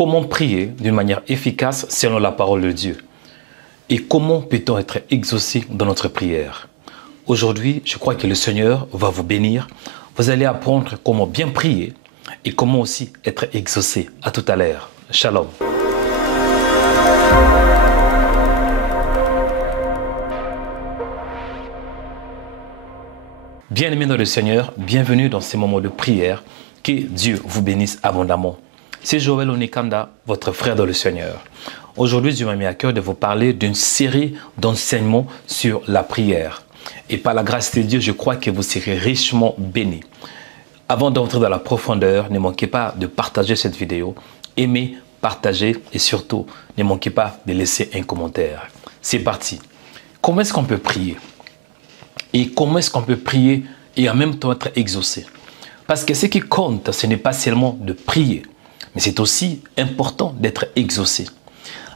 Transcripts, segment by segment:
Comment prier d'une manière efficace selon la parole de Dieu? Et comment peut-on être exaucé dans notre prière? Aujourd'hui, je crois que le Seigneur va vous bénir. Vous allez apprendre comment bien prier et comment aussi être exaucé. À tout à l'heure. Shalom. Bien-aimés dans le Seigneur, bienvenue dans ces moments de prière. Que Dieu vous bénisse abondamment. C'est Joël Onikanda, votre frère dans le Seigneur. Aujourd'hui, Dieu m'a mis à cœur de vous parler d'une série d'enseignements sur la prière. Et par la grâce de Dieu, je crois que vous serez richement bénis. Avant d'entrer dans la profondeur, ne manquez pas de partager cette vidéo, aimez, partagez et surtout, ne manquez pas de laisser un commentaire. C'est parti. Comment est-ce qu'on peut prier? Et comment est-ce qu'on peut prier et en même temps être exaucé? Parce que ce qui compte, ce n'est pas seulement de prier, mais c'est aussi important d'être exaucé.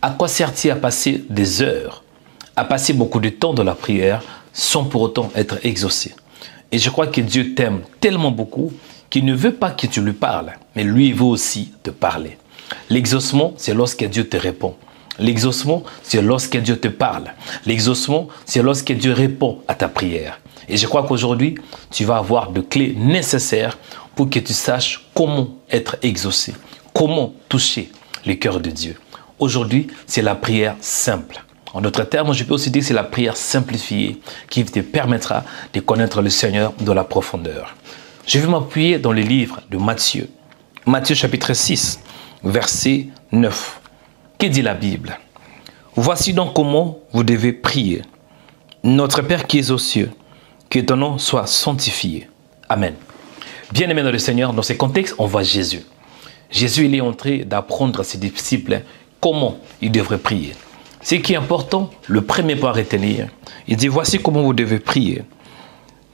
À quoi sert-il à passer des heures, à passer beaucoup de temps dans la prière sans pour autant être exaucé? Et je crois que Dieu t'aime tellement beaucoup qu'il ne veut pas que tu lui parles, mais lui, il veut aussi te parler. L'exaucement, c'est lorsque Dieu te répond. L'exaucement, c'est lorsque Dieu te parle. L'exaucement, c'est lorsque Dieu répond à ta prière. Et je crois qu'aujourd'hui, tu vas avoir de clés nécessaires pour que tu saches comment être exaucé, comment toucher le cœur de Dieu. Aujourd'hui, c'est la prière simple. En d'autres termes, je peux aussi dire que c'est la prière simplifiée qui te permettra de connaître le Seigneur dans la profondeur. Je vais m'appuyer dans le livre de Matthieu. Matthieu chapitre 6, verset 9. Que dit la Bible? Voici donc comment vous devez prier. Notre Père qui es aux cieux, que ton nom soit sanctifié. Amen. Bien-aimés dans le Seigneur, dans ce contexte, on voit Jésus. Jésus, il est en train d'apprendre à ses disciples comment ils devraient prier. Ce qui est important, le premier point à retenir, il dit, voici comment vous devez prier.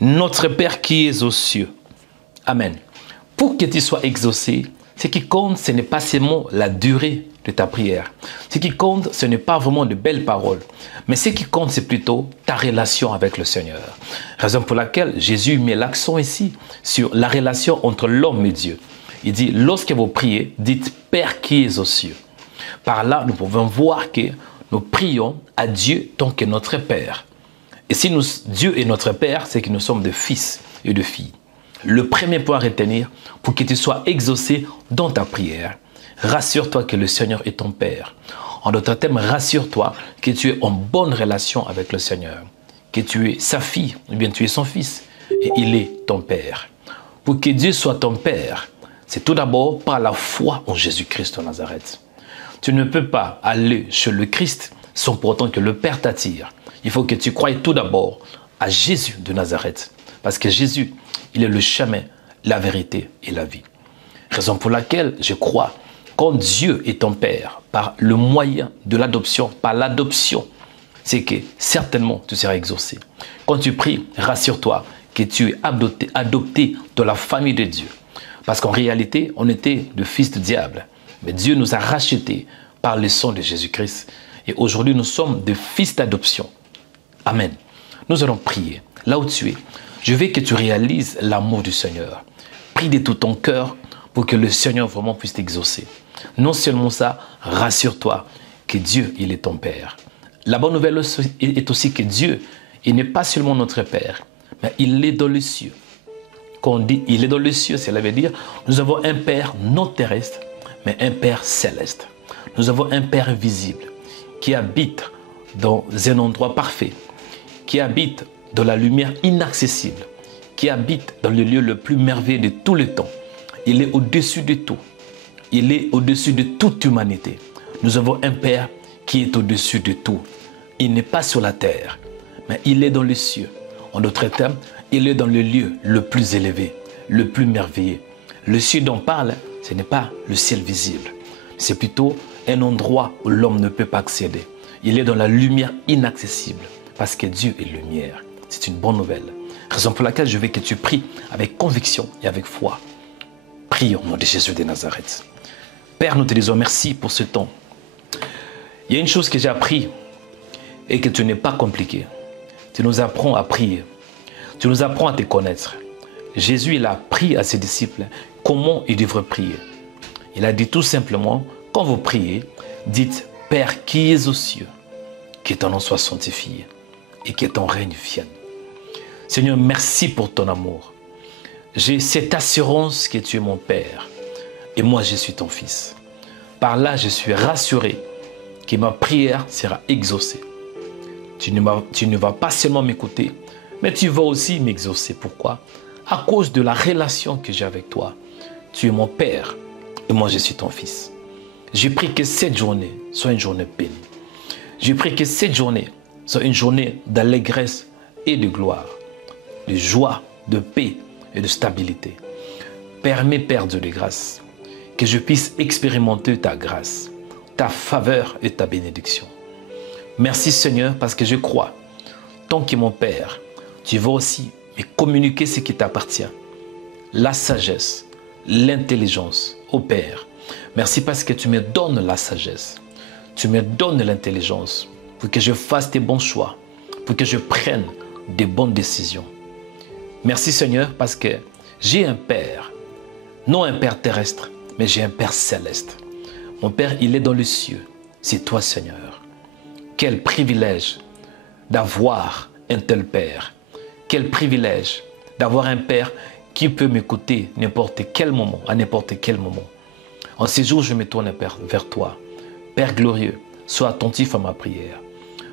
Notre Père qui es aux cieux. Amen. Pour que tu sois exaucé, ce qui compte, ce n'est pas seulement la durée de ta prière. Ce qui compte, ce n'est pas vraiment de belles paroles. Mais ce qui compte, c'est plutôt ta relation avec le Seigneur. Raison pour laquelle Jésus met l'accent ici sur la relation entre l'homme et Dieu. Il dit, lorsque vous priez, dites Père qui es aux cieux. Par là, nous pouvons voir que nous prions à Dieu tant que notre Père. Et si Dieu est notre Père, c'est que nous sommes des fils et de filles. Le premier point à retenir pour que tu sois exaucé dans ta prière, rassure-toi que le Seigneur est ton Père. En d'autres termes, rassure-toi que tu es en bonne relation avec le Seigneur, que tu es sa fille, ou bien tu es son fils, et il est ton Père. Pour que Dieu soit ton Père, c'est tout d'abord par la foi en Jésus-Christ de Nazareth. Tu ne peux pas aller chez le Christ sans pour autant que le Père t'attire. Il faut que tu croies tout d'abord à Jésus de Nazareth, parce que Jésus, il est le chemin, la vérité et la vie. Raison pour laquelle je crois, quand Dieu est ton Père, par le moyen de l'adoption, par l'adoption, c'est que certainement tu seras exaucé. Quand tu pries, rassure-toi que tu es adopté dans la famille de Dieu. Parce qu'en réalité, on était de fils du diable. Mais Dieu nous a rachetés par le sang de Jésus-Christ. Et aujourd'hui, nous sommes des fils d'adoption. Amen. Nous allons prier. Là où tu es, je veux que tu réalises l'amour du Seigneur. Prie de tout ton cœur pour que le Seigneur vraiment puisse t'exaucer. Non seulement ça, rassure-toi que Dieu, il est ton Père. La bonne nouvelle est aussi que Dieu, il n'est pas seulement notre Père, mais il est dans les cieux. Quand on dit il est dans les cieux, cela veut dire nous avons un Père non terrestre, mais un Père céleste. Nous avons un Père visible qui habite dans un endroit parfait, qui habite dans la lumière inaccessible, qui habite dans le lieu le plus merveilleux de tous les temps. Il est au-dessus de tout. Il est au-dessus de toute humanité. Nous avons un Père qui est au-dessus de tout. Il n'est pas sur la terre, mais il est dans les cieux. En d'autres termes, il est dans le lieu le plus élevé, le plus merveilleux. Le ciel dont on parle, ce n'est pas le ciel visible. C'est plutôt un endroit où l'homme ne peut pas accéder. Il est dans la lumière inaccessible, parce que Dieu est lumière. C'est une bonne nouvelle. Raison pour laquelle je veux que tu pries avec conviction et avec foi. Prie au nom de Jésus de Nazareth. Père, nous te disons merci pour ce temps. Il y a une chose que j'ai appris et que tu n'es pas compliqué. Tu nous apprends à prier. Tu nous apprends à te connaître. Jésus, il a appris à ses disciples comment ils devraient prier. Il a dit tout simplement, quand vous priez, dites « Père qui es aux cieux, que ton nom soit sanctifié et que ton règne vienne. » Seigneur, merci pour ton amour. J'ai cette assurance que tu es mon Père et moi je suis ton Fils. Par là, je suis rassuré que ma prière sera exaucée. Tu ne vas pas seulement m'écouter, mais tu vas aussi m'exaucer. Pourquoi? À cause de la relation que j'ai avec toi. Tu es mon Père et moi je suis ton Fils. Je prie que cette journée soit une journée bénie. Je prie que cette journée soit une journée d'allégresse et de gloire, de joie, de paix et de stabilité. Permets, Père Dieu de grâce, que je puisse expérimenter ta grâce, ta faveur et ta bénédiction. Merci Seigneur parce que je crois, tant que mon Père, tu vas aussi me communiquer ce qui t'appartient, la sagesse, l'intelligence au Père. Merci parce que tu me donnes la sagesse, tu me donnes l'intelligence pour que je fasse des bons choix, pour que je prenne des bonnes décisions. Merci Seigneur parce que j'ai un Père, non un Père terrestre, mais j'ai un Père céleste. Mon Père, il est dans les cieux, c'est toi Seigneur. Quel privilège d'avoir un tel Père. Quel privilège d'avoir un Père qui peut m'écouter n'importe quel moment, à n'importe quel moment. En ces jours, je me tourne vers toi. Père glorieux, sois attentif à ma prière.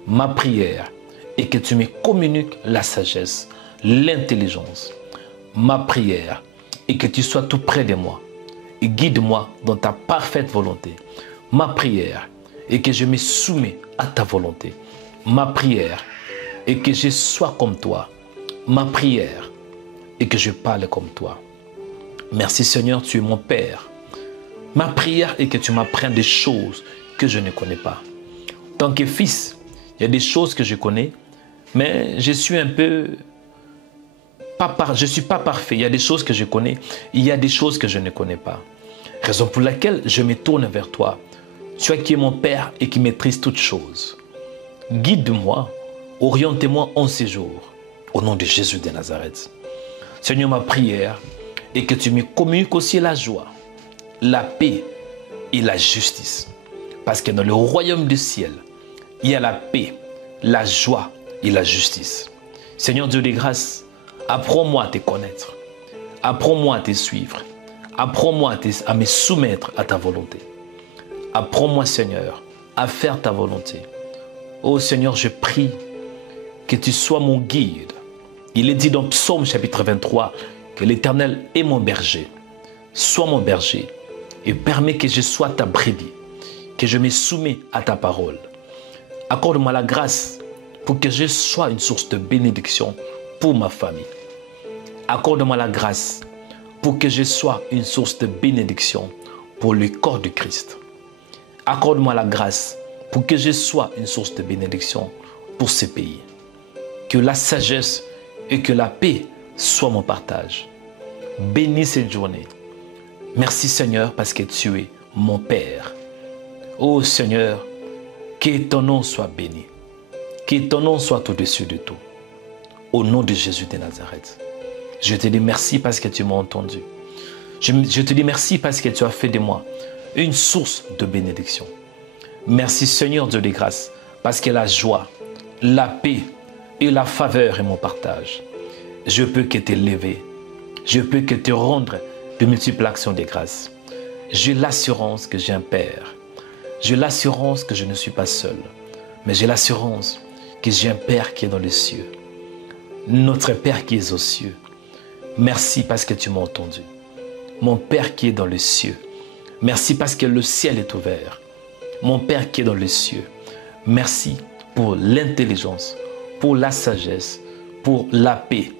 Ma prière est que tu me communiques la sagesse, l'intelligence. Ma prière est que tu sois tout près de moi et guide-moi dans ta parfaite volonté. Ma prière est que je me soumets à ta volonté. Ma prière est que je sois comme toi. Ma prière est que je parle comme toi. Merci Seigneur, tu es mon Père. Ma prière est que tu m'apprennes des choses que je ne connais pas. En tant que fils, il y a des choses que je connais, mais je suis un peu... je ne suis pas parfait. Il y a des choses que je connais, il y a des choses que je ne connais pas. Raison pour laquelle je me tourne vers toi. Toi qui es mon Père et qui maîtrise toutes choses. Guide-moi, oriente-moi en ces jours, au nom de Jésus de Nazareth. Seigneur, ma prière est que tu me communiques aussi la joie, la paix et la justice. Parce que dans le royaume du ciel, il y a la paix, la joie et la justice. Seigneur Dieu de grâce, apprends-moi à te connaître. Apprends-moi à te suivre. Apprends-moi à me soumettre à ta volonté. Apprends-moi, Seigneur, à faire ta volonté. Oh Seigneur, je prie que tu sois mon guide. Il est dit dans Psaume chapitre 23 que l'Éternel est mon berger. Sois mon berger et permets que je sois ta brebis, que je me soumets à ta parole. Accorde-moi la grâce pour que je sois une source de bénédiction pour ma famille. Accorde-moi la grâce pour que je sois une source de bénédiction pour le corps de Christ. Accorde-moi la grâce pour que je sois une source de bénédiction pour ce pays. Que la sagesse et que la paix soient mon partage. Bénis cette journée. Merci Seigneur parce que tu es mon Père. Oh Seigneur, que ton nom soit béni. Que ton nom soit au-dessus de tout. Au nom de Jésus de Nazareth. Je te dis merci parce que tu m'as entendu. Je te dis merci parce que tu as fait de moi une source de bénédiction. Merci Seigneur Dieu des grâces parce que la joie, la paix et la faveur est mon partage. Je peux que t'élever. Je peux que te rendre de multiples actions de grâce. J'ai l'assurance que j'ai un Père. J'ai l'assurance que je ne suis pas seul. Mais j'ai l'assurance que j'ai un Père qui est dans les cieux. Notre Père qui est aux cieux. Merci parce que tu m'as entendu. Mon Père qui est dans les cieux. Merci parce que le ciel est ouvert. Mon Père qui est dans les cieux. Merci pour l'intelligence, pour la sagesse, pour la paix,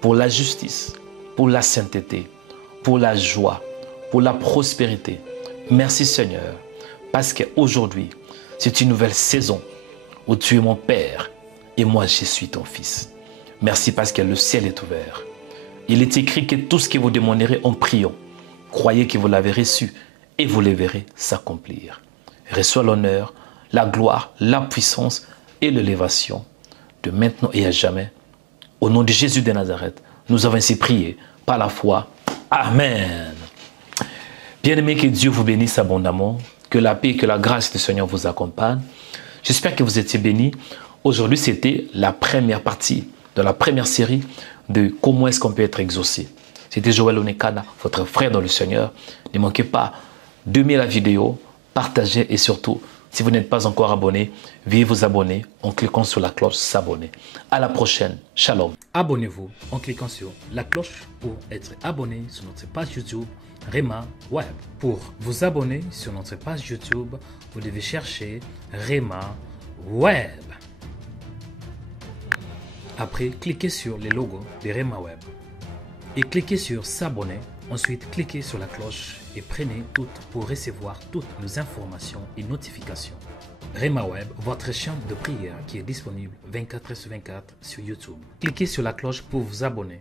pour la justice, pour la sainteté, pour la joie, pour la prospérité. Merci Seigneur, parce qu'aujourd'hui, c'est une nouvelle saison où tu es mon Père et moi je suis ton Fils. Merci parce que le ciel est ouvert. Il est écrit que tout ce que vous demanderez en priant, croyez que vous l'avez reçu et vous le verrez s'accomplir. Reçois l'honneur, la gloire, la puissance et l'élévation de maintenant et à jamais. Au nom de Jésus de Nazareth, nous avons ainsi prié par la foi. Amen. Bien-aimés, que Dieu vous bénisse abondamment. Que la paix et que la grâce du Seigneur vous accompagnent. J'espère que vous étiez bénis. Aujourd'hui, c'était la première partie de la première série de comment est-ce qu'on peut être exaucé. C'était Joël Onekana, votre frère dans le Seigneur. Ne manquez pas d'aimer la vidéo, partagez et surtout, si vous n'êtes pas encore abonné, veuillez vous abonner en cliquant sur la cloche s'abonner. À la prochaine. Shalom. Abonnez-vous en cliquant sur la cloche pour être abonné sur notre page YouTube Rema Web. Pour vous abonner sur notre page YouTube, vous devez chercher Rema Web. Après, cliquez sur le logo de Rema Web et cliquez sur s'abonner. Ensuite, cliquez sur la cloche et prenez toutes pour recevoir toutes nos informations et notifications. Rema Web, votre chaîne de prière qui est disponible 24h sur 24 sur YouTube. Cliquez sur la cloche pour vous abonner.